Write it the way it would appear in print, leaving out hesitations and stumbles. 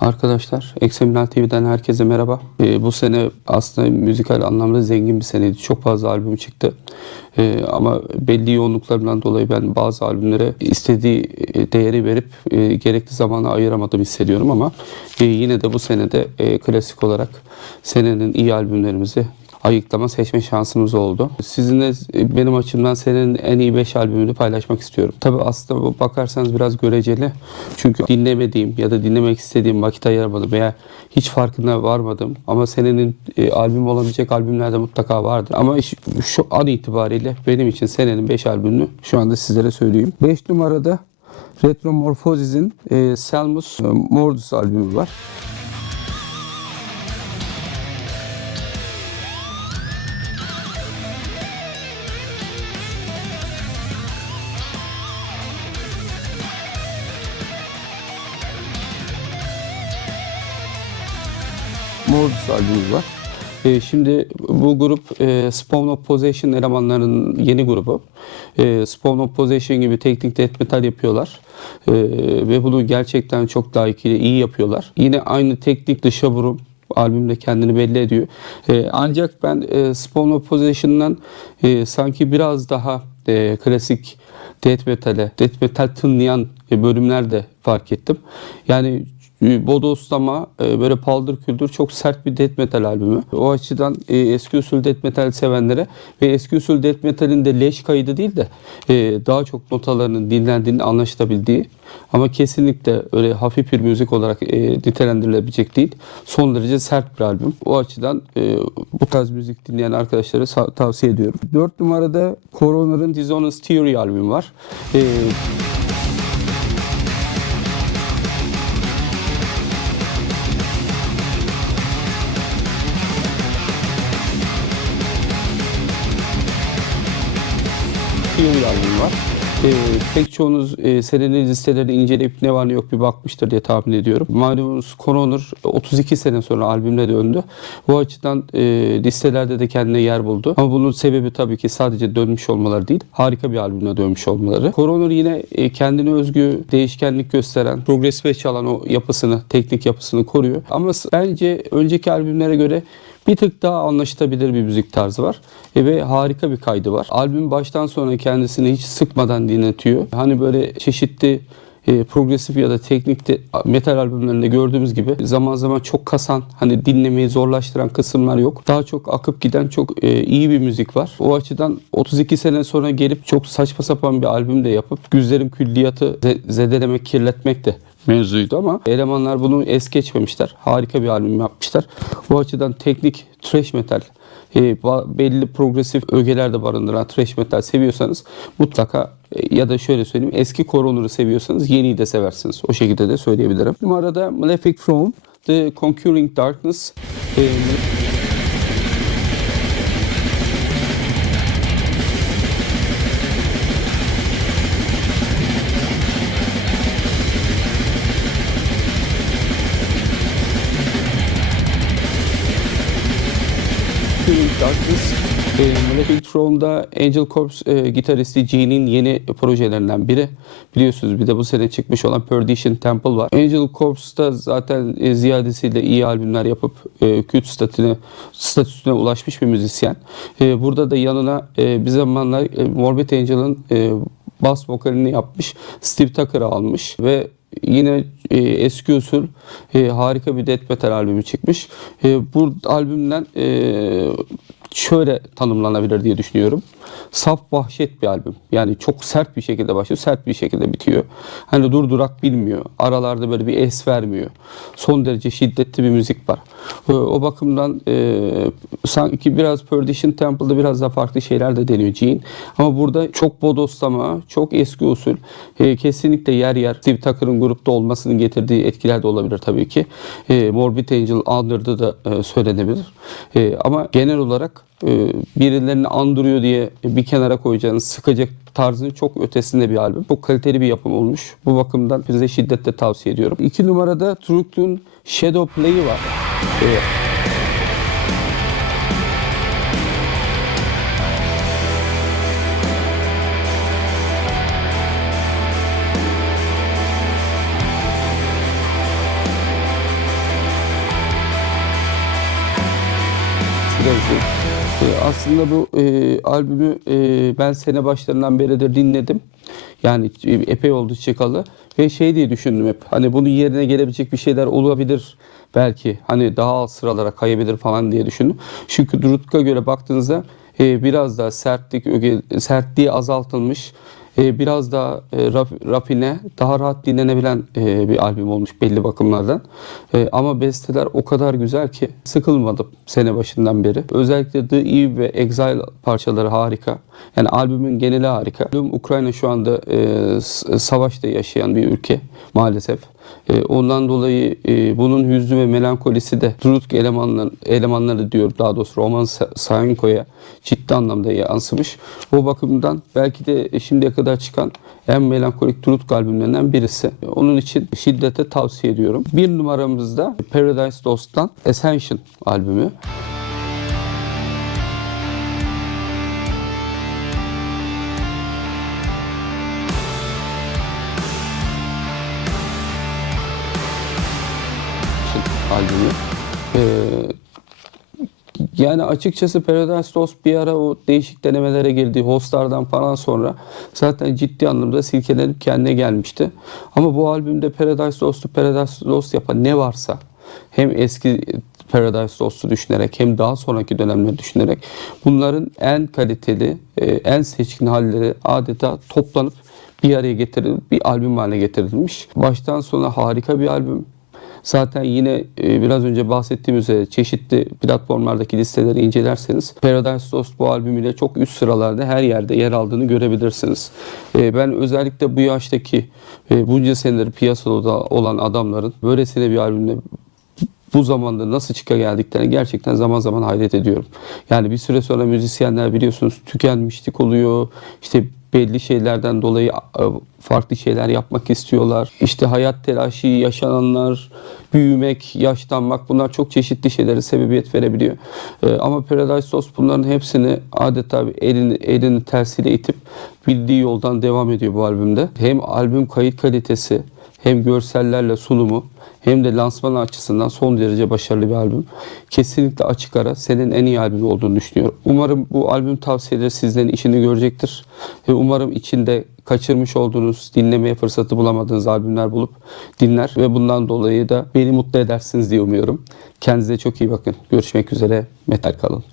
Arkadaşlar, Ekseminal TV'den herkese merhaba. Bu sene aslında müzikal anlamda zengin bir seneydi. Çok fazla albüm çıktı. Ama belli yoğunluklarından dolayı ben bazı albümlere istediği değeri verip gerekli zamana ayıramadım hissediyorum ama yine de bu senede klasik olarak senenin iyi albümlerimizi ayıklama, seçme şansımız oldu. Sizinle benim açımdan senenin en iyi 5 albümünü paylaşmak istiyorum. Tabii aslında bakarsanız biraz göreceli. Çünkü dinlemediğim ya da dinlemek istediğim vakit ayıramadım veya hiç farkına varmadım. Ama senenin albüm olabilecek albümler de mutlaka vardır. Ama şu an itibariyle benim için senenin 5 albümünü şu anda sizlere söyleyeyim. 5 numarada Retromorphosis'in Selmus Mordus albümü var. Mordus albümü var. Şimdi bu grup Spawn of Possession elemanlarının yeni grubu. Spawn of Possession gibi teknik death metal yapıyorlar. Ve bunu gerçekten çok layıkıyla iyi yapıyorlar. Yine aynı teknik dışa vurum albümde kendini belli ediyor. Ancak ben Spawn of Possession'dan sanki biraz daha klasik death metal tınlayan bölümler de fark ettim. Yani bodoslama, böyle paldır küldür çok sert bir death metal albümü. O açıdan eski usul death metal sevenlere ve eski usul death metalin de leş kaydı değil de daha çok notalarının dinlendiğini anlaşılabildiği ama kesinlikle öyle hafif bir müzik olarak nitelendirilebilecek değil. Son derece sert bir albüm. O açıdan bu tarz müzik dinleyen arkadaşlara tavsiye ediyorum. 4 numarada Coroner'ın Dishonest Theory albümü var. Bir albüm var. Pek çoğunuz senenin listelerini inceleyip ne var ne yok bir bakmıştır diye tahmin ediyorum. Malumunuz Coroner 32 sene sonra albümle döndü. Bu açıdan listelerde de kendine yer buldu. Ama bunun sebebi tabii ki sadece dönmüş olmaları değil, harika bir albümle dönmüş olmaları. Coroner yine kendine özgü değişkenlik gösteren, progresife çalan o yapısını, teknik yapısını koruyor. Ama bence önceki albümlere göre bir tık daha anlaşılabilir bir müzik tarzı var ve harika bir kaydı var. Albüm baştan sona kendisini hiç sıkmadan dinletiyor. Hani böyle çeşitli progresif ya da teknik metal albümlerinde gördüğümüz gibi zaman zaman çok kasan, hani dinlemeyi zorlaştıran kısımlar yok. Daha çok akıp giden çok iyi bir müzik var. O açıdan 32 sene sonra gelip çok saçma sapan bir albüm de yapıp güzlerin külliyatı zedelemek, kirletmek de mevzuydu ama elemanlar bunu es geçmemişler. Harika bir albüm yapmışlar. Bu açıdan teknik thrash metal, belli progresif ögeler de barındıran thrash metal seviyorsanız mutlaka ya da şöyle söyleyeyim, eski Coroner'ı seviyorsanız yeniyi de seversiniz. O şekilde de söyleyebilirim. Numarada Malefic Throne, The Conquering Darkness, Darkness, Malefic Throne'da Angel Corpse gitaristi Gene'in yeni projelerinden biri. Biliyorsunuz bir de bu sene çıkmış olan Perdition Temple var. Angel Corpse'da zaten ziyadesiyle iyi albümler yapıp kült statüsüne ulaşmış bir müzisyen. Burada da yanına bir zamanlar Morbid Angel'ın bas vokalini yapmış Steve Tucker'ı almış ve yine eski usul harika bir death metal albümü çıkmış. Bu albümden şöyle tanımlanabilir diye düşünüyorum. Saf vahşet bir albüm. Yani çok sert bir şekilde başlıyor, sert bir şekilde bitiyor. Hani durdurak bilmiyor. Aralarda böyle bir es vermiyor. Son derece şiddetli bir müzik var. O bakımdan sanki biraz Perdition Temple'da biraz daha farklı şeyler de deniyor Gene. Ama burada çok bodoslama, çok eski usul. Kesinlikle yer yer Steve Tucker'ın grupta olmasının getirdiği etkiler de olabilir tabii ki. Morbid Angel Under'da da söylenebilir. Ama genel olarak birilerini andırıyor diye bir kenara koyacağınız, sıkacak tarzının çok ötesinde bir albüm. Çok kaliteli bir yapım olmuş. Bu bakımdan size şiddetle tavsiye ediyorum. 2 numarada Truth'un Shadow Play'i var. Aslında bu albümü ben sene başlarından beridir dinledim. Yani epey oldu çıkalı. Ve şey diye düşündüm hep. Hani bunun yerine gelebilecek bir şeyler olabilir belki. Hani daha alt sıralara kayabilir falan diye düşündüm. Çünkü Drutk'a göre baktığınızda biraz daha sertliği azaltılmış. Biraz daha rafine, daha rahat dinlenebilen bir albüm olmuş belli bakımlardan. Ama besteler o kadar güzel ki sıkılmadım sene başından beri. Özellikle The Eve ve Exile parçaları harika. Yani albümün geneli harika. Albüm Ukrayna şu anda savaşta yaşayan bir ülke maalesef. Ondan dolayı bunun hüznü ve melankolisi de Drutk elemanları diyor, daha doğrusu Roman Sayenko'ya ciddi anlamda yansımış. O bakımdan belki de şimdiye kadar çıkan en melankolik Drutk albümlerinden birisi. Onun için şiddetle tavsiye ediyorum. Bir numaramızda Paradise Lost'tan Ascension albümü. Albümü. Yani açıkçası Paradise Lost bir ara o değişik denemelere girdi. Hostlardan falan sonra zaten ciddi anlamda silkelenip kendine gelmişti. Ama bu albümde Paradise Lost'u Paradise Lost yapan ne varsa, hem eski Paradise Lost'u düşünerek hem daha sonraki dönemleri düşünerek bunların en kaliteli, en seçkin halleri adeta toplanıp bir araya getirilip bir albüm haline getirilmiş. Baştan sona harika bir albüm. Zaten yine biraz önce bahsettiğim üzere çeşitli platformlardaki listeleri incelerseniz Paradise Lost bu albümüyle çok üst sıralarda her yerde yer aldığını görebilirsiniz. Ben özellikle bu yaştaki bunca senedir piyasada olan adamların böylesine bir albümle bu zamanda nasıl çıka geldiklerini gerçekten zaman zaman hayret ediyorum. Yani bir süre sonra müzisyenler biliyorsunuz tükenmişlik oluyor. İşte belli şeylerden dolayı farklı şeyler yapmak istiyorlar. İşte hayat telaşı yaşananlar, büyümek, yaşlanmak, bunlar çok çeşitli şeylere sebebiyet verebiliyor. Ama Paradise Lost bunların hepsini adeta elini tersiyle itip bildiği yoldan devam ediyor bu albümde. Hem albüm kayıt kalitesi, hem görsellerle sunumu, hem de lansman açısından son derece başarılı bir albüm. Kesinlikle açık ara senin en iyi albümü olduğunu düşünüyorum. Umarım bu albüm tavsiyeleri sizlerin işini görecektir. Umarım içinde kaçırmış olduğunuz, dinlemeye fırsatı bulamadığınız albümler bulup dinler ve bundan dolayı da beni mutlu edersiniz diye umuyorum. Kendinize çok iyi bakın. Görüşmek üzere. Metal kalın.